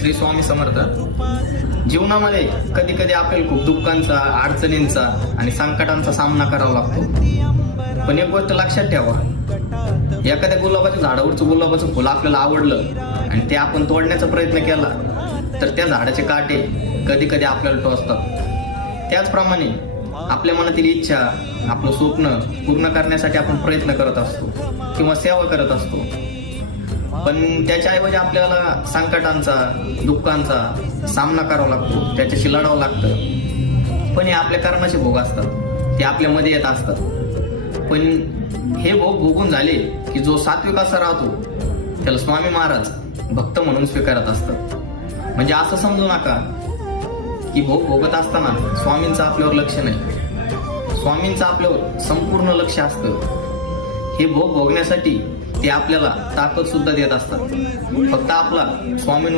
श्री स्वामी समर्थ. जीवनामध्ये कधी कधी आपल्याला खूप दुःखांचा, अडचणींचा आणि संकटांचा सामना करावा लागतो. पण एक गोष्ट लक्षात ठेवा, एखाद्या गुलाबाच्या झाडावरचं गुलाबाचं फुल आपल्याला आवडलं आणि ते आपण तोडण्याचा प्रयत्न केला तर त्या झाडाचे काटे कधी कधी आपल्याला टोचतात. त्याचप्रमाणे आपल्या मनातील इच्छा, आपलं स्वप्न पूर्ण करण्यासाठी आपण प्रयत्न करत असतो किंवा सेवा करत असतो. पण त्याच्याऐवजी आपल्याला संकटांचा, दुःखांचा सामना करावा लागतो, त्याच्याशी लढावं लागतं. पण हे आपल्या कर्माचे भोग असतात, ते आपल्यामध्ये येत असतात. पण हे भोग भोगून झाले की जो सात्विक असा राहतो त्याला स्वामी महाराज भक्त म्हणून स्वीकारत असतात. म्हणजे असं समजू नका की भोग भोगत असताना स्वामींचं आपल्यावर लक्ष नाही. स्वामींचं आपल्यावर संपूर्ण लक्ष असतं. हे भोग भोगण्यासाठी ते आपल्याला ताकद सुद्धा देत असतात. फक्त आपला स्वामींवर